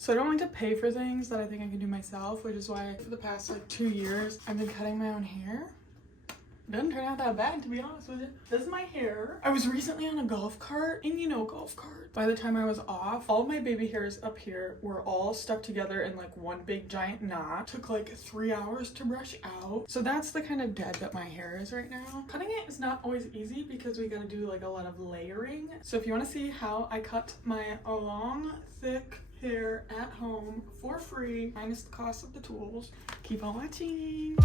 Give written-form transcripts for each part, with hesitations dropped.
So I don't like to pay for things that I think I can do myself, which is why for the past like 2 years, I've been cutting my own hair. It doesn't turn out that bad, to be honest with you. This is my hair. I was recently on a golf cart, and you know golf cart. By the time I was off, all of my baby hairs up here were all stuck together in like one big giant knot. Took like 3 hours to brush out. So that's the kind of dead that my hair is right now. Cutting it is not always easy because we gotta do like a lot of layering. So if you wanna see how I cut my long, thick hair at home for free, minus the cost of the tools, keep on watching.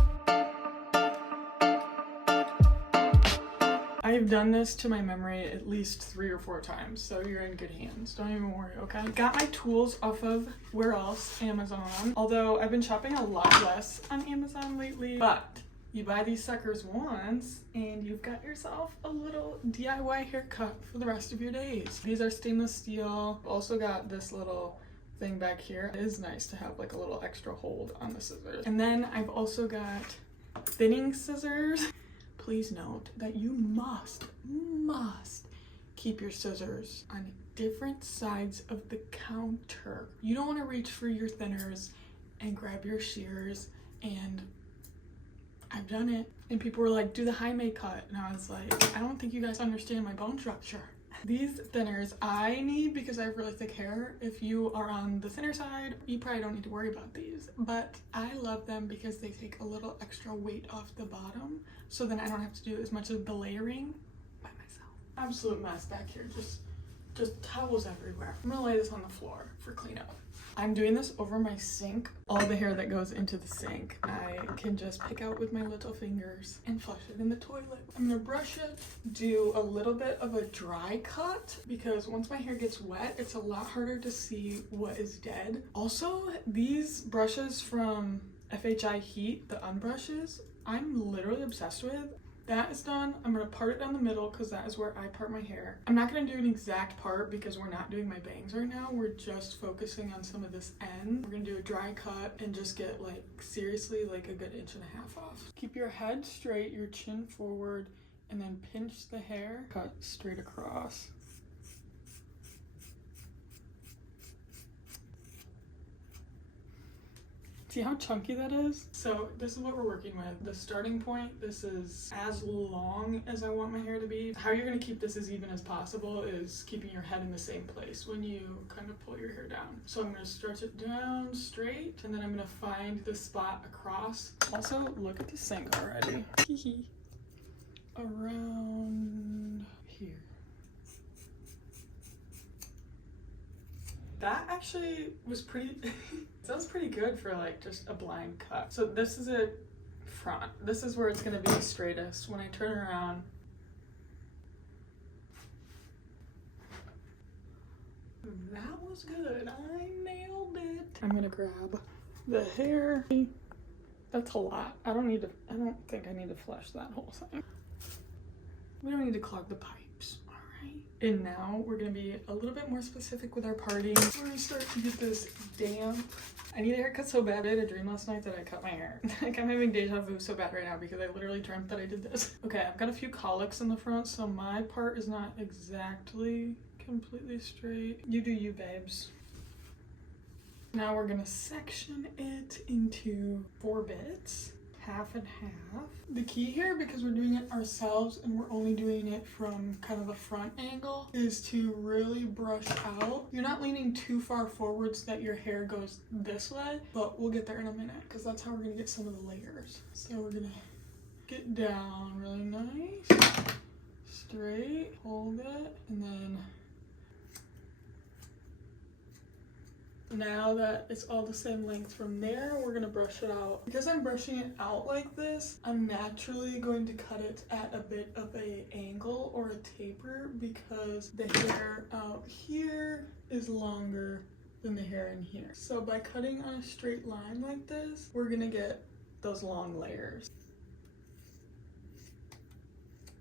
I've done this to my memory at least 3 or 4 times, so you're in good hands. Don't even worry, okay? Got my tools off of, where else? Amazon. Although I've been shopping a lot less on Amazon lately, but you buy these suckers once and you've got yourself a little DIY haircut for the rest of your days. These are stainless steel. Also got this little thing back here. It is nice to have like a little extra hold on the scissors. And then I've also got thinning scissors. Please note that you must keep your scissors on different sides of the counter. You don't want to reach for your thinners and grab your shears, and I've done it. And people were like, do the Jaime cut. And I was like, I don't think you guys understand my bone structure. These thinners I need because I have really thick hair. If you are on the thinner side, you probably don't need to worry about these, but I love them because they take a little extra weight off the bottom, so then I don't have to do as much of the layering by myself. Absolute mess back here, just towels everywhere. I'm gonna lay this on the floor for cleanup. I'm doing this over my sink. All the hair that goes into the sink, I can just pick out with my little fingers and flush it in the toilet. I'm gonna brush it, do a little bit of a dry cut, because once my hair gets wet, it's a lot harder to see what is dead. Also, these brushes from FHI Heat, the unbrushes, I'm literally obsessed with. That is done. I'm gonna part it down the middle because that is where I part my hair. I'm not gonna do an exact part because we're not doing my bangs right now. We're just focusing on some of this end. We're gonna do a dry cut and just get like seriously like a good 1.5 inches off. Keep your head straight, your chin forward, and then pinch the hair. Cut straight across. See how chunky that is? So this is what we're working with. The starting point, this is as long as I want my hair to be. How you're gonna keep this as even as possible is keeping your head in the same place when you kind of pull your hair down. So I'm gonna stretch it down straight, and then I'm gonna find the spot across. Also, look at the sink already. Around here. That actually was pretty, that was pretty good for like just a blind cut. So this is a front. This is where it's gonna be the straightest. When I turn around, that was good. I nailed it. I'm gonna grab the hair. That's a lot. I don't think I need to flush that whole thing. We don't need to clog the pipes. And now we're gonna be a little bit more specific with our parting. We're gonna start to get this damp. I need a haircut so bad. I had a dream last night that I cut my hair. Like, I'm having deja vu so bad right now because I literally dreamt that I did this. Okay, I've got a few colics in the front, so my part is not exactly completely straight. You do you, babes. Now we're gonna section it into 4 bits. Half and half. The key here, because we're doing it ourselves and we're only doing it from kind of a front angle, is to really brush out. You're not leaning too far forward so that your hair goes this way, but we'll get there in a minute because that's how we're gonna get some of the layers. So we're gonna get down really nice, straight, hold it, and then now that it's all the same length from there, we're gonna brush it out. Because I'm brushing it out like this, I'm naturally going to cut it at a bit of an angle or a taper because the hair out here is longer than the hair in here. So by cutting on a straight line like this, we're gonna get those long layers.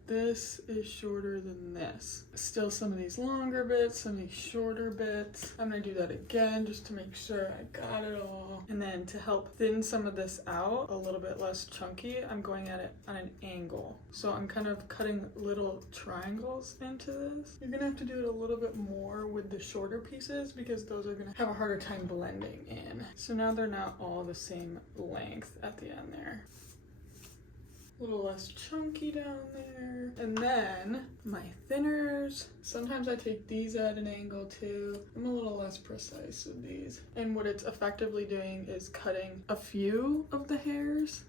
this is shorter than this. Still some of these longer bits, some of these shorter bits. I'm gonna do that again just to make sure I got it all. And then to help thin some of this out, a little bit less chunky, I'm going at it on an angle. So I'm kind of cutting little triangles into this. You're gonna have to do it a little bit more with the shorter pieces because those are gonna have a harder time blending in. So now they're not all the same length at the end there. A little less chunky down there. And then my thinners. Sometimes I take these at an angle too. I'm a little less precise with these. And what it's effectively doing is cutting a few of the hairs.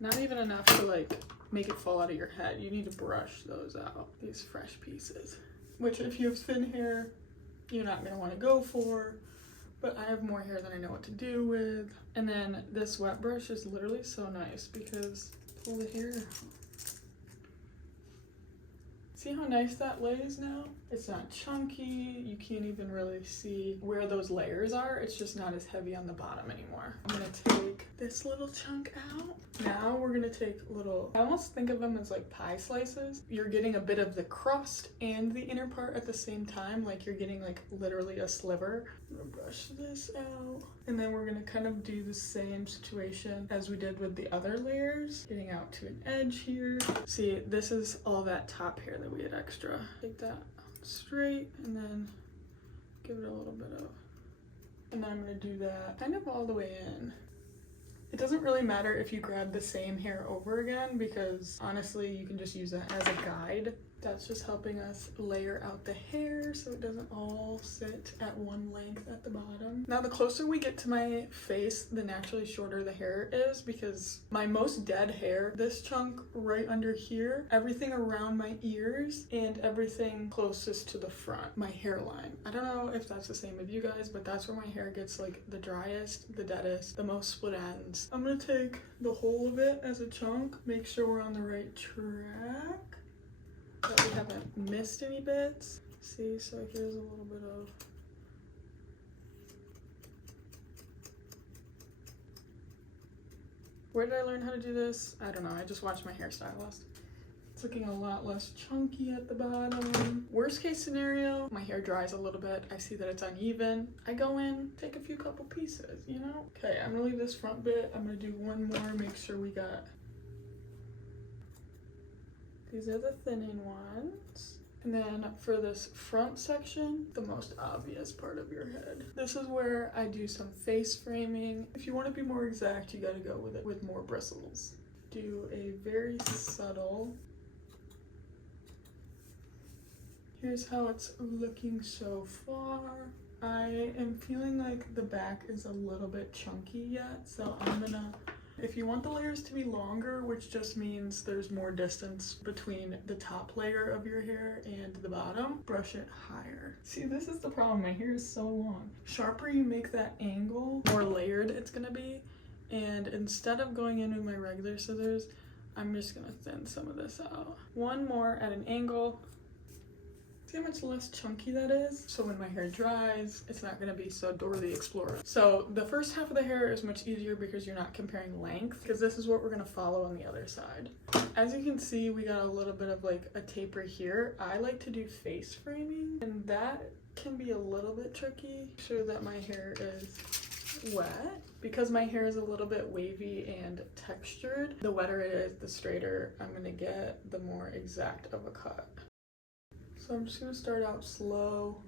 Not even enough to like make it fall out of your head. You need to brush those out, these fresh pieces. Which if you have thin hair, you're not gonna wanna go for. But I have more hair than I know what to do with. And then this wet brush is literally so nice because pull the hair. See how nice that lays now? It's not chunky. You can't even really see where those layers are. It's just not as heavy on the bottom anymore. I'm gonna take this little chunk out. Now we're gonna take little, I almost think of them as like pie slices. You're getting a bit of the crust and the inner part at the same time, like you're getting like literally a sliver. I'm gonna brush this out. And then we're gonna kind of do the same situation as we did with the other layers, getting out to an edge here. See, this is all that top hair that we had extra. Take that straight and then give it a little bit of, and then I'm gonna do that kind of all the way in. It doesn't really matter if you grab the same hair over again because honestly you can just use that as a guide. That's just helping us layer out the hair so it doesn't all sit at one length at the bottom. Now the closer we get to my face, the naturally shorter the hair is because my most dead hair, this chunk right under here, everything around my ears and everything closest to the front, my hairline. I don't know if that's the same with you guys, but that's where my hair gets like the driest, the deadest, the most split ends. I'm gonna take the whole of it as a chunk, make sure we're on the right track, that we haven't missed any bits. See, so here's a little bit of, where did I learn how to do this? I don't know, I just watched my hairstylist. It's looking a lot less chunky at the bottom. Worst case scenario, my hair dries a little bit. I see that it's uneven. I go in, take a few couple pieces, you know? Okay, I'm gonna leave this front bit. I'm gonna do one more, make sure we got, these are the thinning ones. And then for this front section, the most obvious part of your head. This is where I do some face framing. If you want to be more exact, you gotta go with it with more bristles. Do a very subtle. Here's how it's looking so far. I am feeling like the back is a little bit chunky yet, so I'm gonna, if you want the layers to be longer, which just means there's more distance between the top layer of your hair and the bottom, brush it higher. See, this is the problem, my hair is so long. Sharper you make that angle, more layered it's gonna be. And instead of going in with my regular scissors, I'm just gonna thin some of this out. One more at an angle. See how much less chunky that is? So when my hair dries, it's not gonna be so Dora the Explorer. So the first half of the hair is much easier because you're not comparing length, because this is what we're gonna follow on the other side. As you can see, we got a little bit of like a taper here. I like to do face framing, and that can be a little bit tricky. Make sure that my hair is wet. Because my hair is a little bit wavy and textured, the wetter it is, the straighter I'm gonna get, the more exact of a cut. So I'm just gonna start out slow,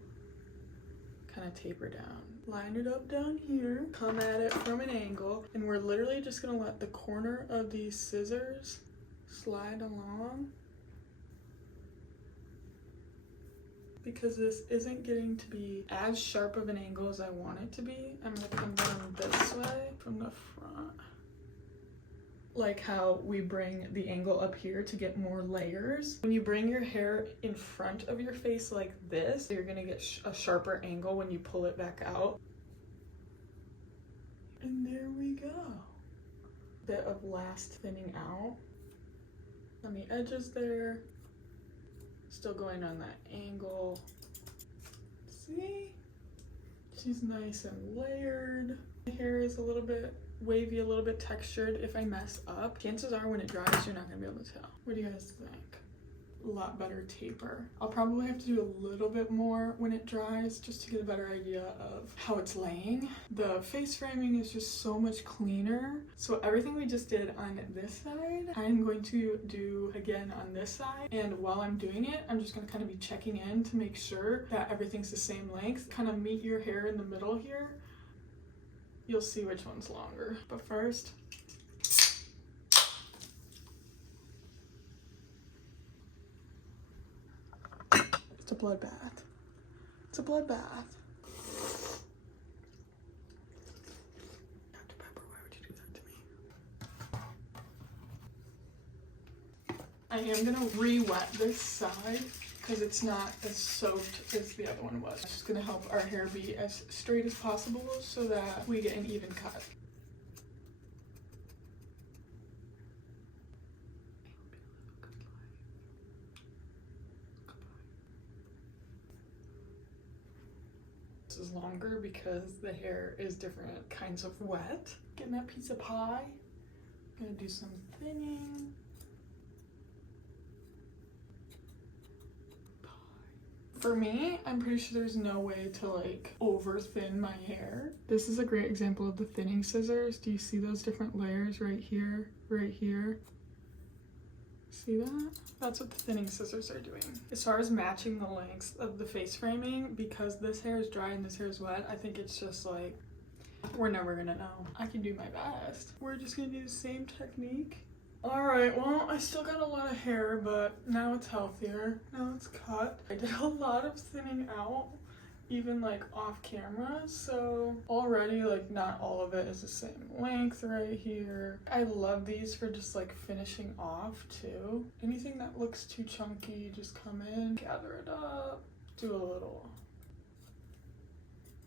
kind of taper down. Line it up down here, come at it from an angle, and we're literally just gonna let the corner of these scissors slide along. Because this isn't getting to be as sharp of an angle as I want it to be, I'm gonna come down this way from the front. Like how we bring the angle up here to get more layers. When you bring your hair in front of your face like this, you're gonna get a sharper angle when you pull it back out. And there we go. Bit of last thinning out on the edges there. Still going on that angle. See? She's nice and layered. My hair is a little bit wavy, a little bit textured. If I mess up, chances are when it dries, you're not gonna be able to tell. What do you guys think? A lot better taper. I'll probably have to do a little bit more when it dries just to get a better idea of how it's laying. The face framing is just so much cleaner. So everything we just did on this side, I'm going to do again on this side. And while I'm doing it, I'm just gonna kind of be checking in to make sure that everything's the same length. Kind of meet your hair in the middle here. You'll see which one's longer. But first, it's a bloodbath. It's a bloodbath. Dr. Pepper, why would you do that to me? I am gonna re-wet this side because it's not as soaked as the other one was. It's just gonna help our hair be as straight as possible so that we get an even cut. This is longer because the hair is different kinds of wet. Getting that piece of pie. Gonna do some thinning. For me, I'm pretty sure there's no way to like over thin my hair. This is a great example of the thinning scissors. Do you see those different layers right here, right here? See that? That's what the thinning scissors are doing. As far as matching the lengths of the face framing, because this hair is dry and this hair is wet, I think it's just like, we're never gonna know. I can do my best. We're just gonna do the same technique. All right, well, I still got a lot of hair, but now it's healthier. Now it's cut. I did a lot of thinning out, even like off camera, so already like not all of it is the same length right here. I love these for just like finishing off too. Anything that looks too chunky, just come in, gather it up, do a little.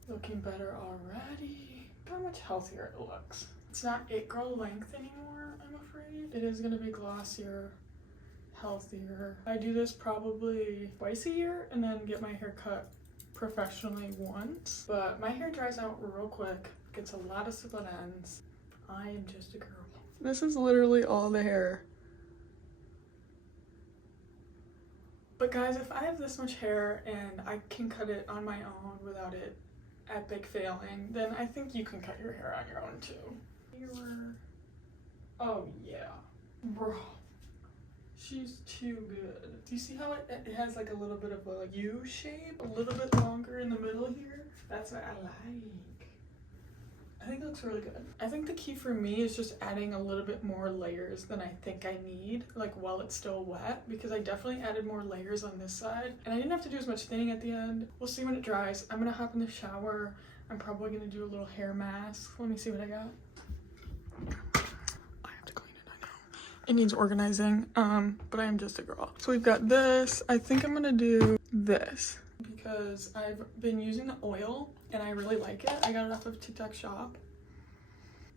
Looking better already. Look how much healthier it looks. It's not it girl length anymore, I'm afraid. It is gonna be glossier, healthier. I do this probably twice a year and then get my hair cut professionally once, but my hair dries out real quick, gets a lot of split ends. I am just a girl. This is literally all the hair. But guys, if I have this much hair and I can cut it on my own without it epic failing, then I think you can cut your hair on your own too. Oh yeah, bro. She's too good. Do you see how it has like a little bit of a U shape? A little bit longer in the middle here? That's what I like. I think it looks really good. I think the key for me is just adding a little bit more layers than I think I need, like while it's still wet, because I definitely added more layers on this side. And I didn't have to do as much thinning at the end. We'll see when it dries. I'm gonna hop in the shower. I'm probably gonna do a little hair mask. Let me see what I got. It needs organizing, but I am just a girl. So we've got this. I think I'm gonna do this because I've been using the oil and I really like it. I got it off of TikTok Shop.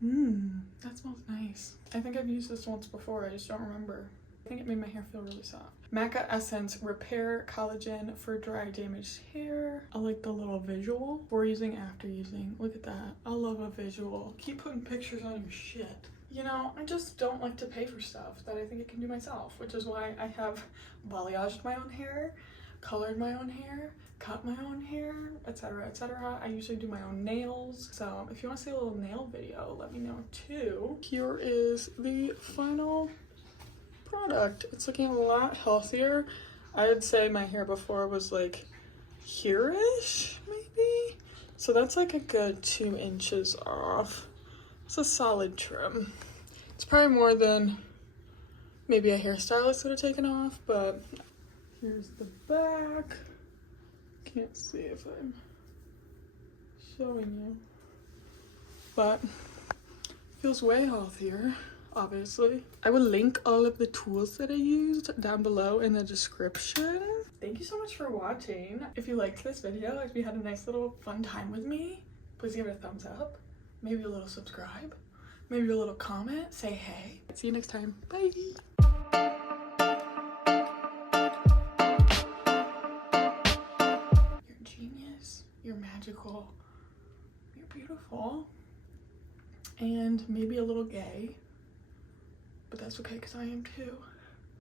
That smells nice. I think I've used this once before, I just don't remember. I think it made my hair feel really soft. Maca Essence Repair Collagen for Dry Damaged Hair. I like the little visual. Before using, after using. Look at that. I love a visual. Keep putting pictures on your shit. You know, I just don't like to pay for stuff that I think I can do myself, which is why I have balayaged my own hair, colored my own hair, cut my own hair, etc, etc. I usually do my own nails, so if you want to see a little nail video, let me know too. Here is the final product. It's looking a lot healthier. I would say my hair before was like here-ish, maybe? So that's like a good 2 inches off. It's a solid trim. It's probably more than maybe a hairstylist would have taken off, but here's the back. Can't see if I'm showing you, but feels way healthier, obviously. I will link all of the tools that I used down below in the description. Thank you so much for watching. If you liked this video, if you had a nice little fun time with me, please give it a thumbs up. Maybe a little subscribe, maybe a little comment, say hey. See you next time, bye. You're a genius, you're magical, you're beautiful. and maybe a little gay, but that's okay because I am too.